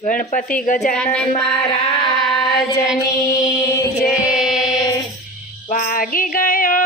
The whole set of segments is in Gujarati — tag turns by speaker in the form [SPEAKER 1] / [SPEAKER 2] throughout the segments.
[SPEAKER 1] ગણપતિ ગજાનન મહારાજની જે વાગી ગયો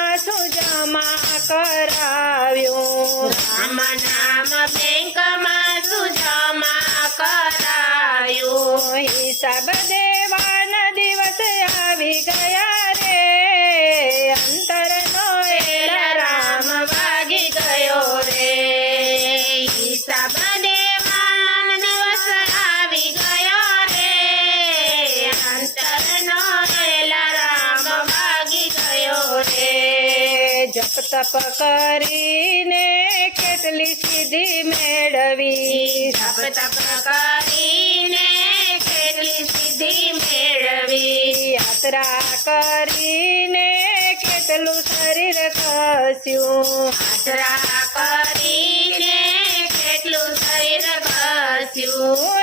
[SPEAKER 1] તપ કરીને કેટલી સિદ્ધિ મેળવી
[SPEAKER 2] તપ તપ કરીને કેટલી સિદ્ધિ મેળવી
[SPEAKER 1] યાત્રા કરીને કેટલું શરીર કસ્યું
[SPEAKER 2] યાત્રા કરીને કેટલું શરીર કસ્યું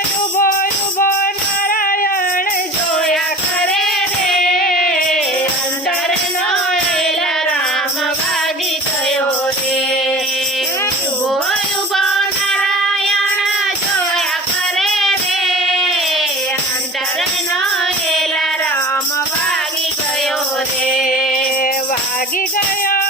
[SPEAKER 2] लाग गया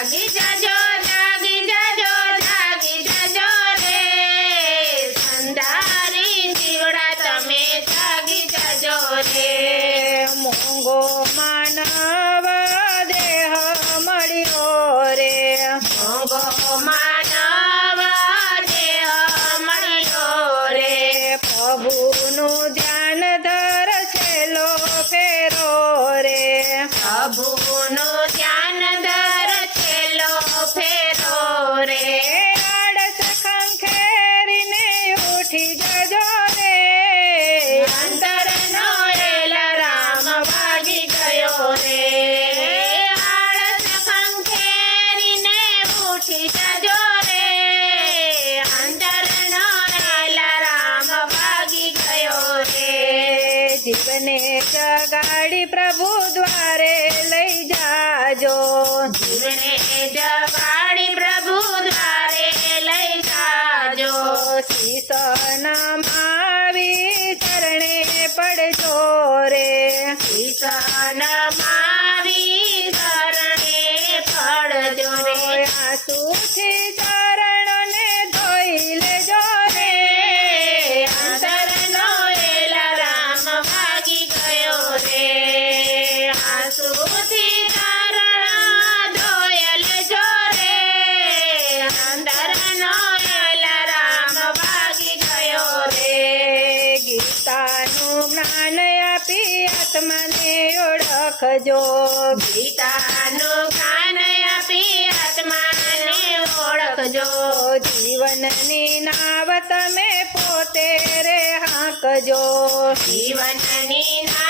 [SPEAKER 1] જાગી જજો જાગી જજો જાગી જજો રે.
[SPEAKER 2] સંધારી જીવડા તમે જાગી જજો રે.
[SPEAKER 1] જગને જગાડી પ્રભુ દ્વારે લઈ જાજો.
[SPEAKER 2] જીવને જગાડી પ્રભુ દ્વારે લઈ જાજો.
[SPEAKER 1] શીશનમાવી ચરણે પડજો રે.
[SPEAKER 2] શીશનમાવી ચરણે પડજો રે.
[SPEAKER 1] આસુથી આત્માને ઓળખજો.
[SPEAKER 2] ગીતાનો ગાન આપી આત્માને ઓળખજો.
[SPEAKER 1] જીવનની નાવ તમે પોતે રે હાંકજો.
[SPEAKER 2] જીવનની નાવ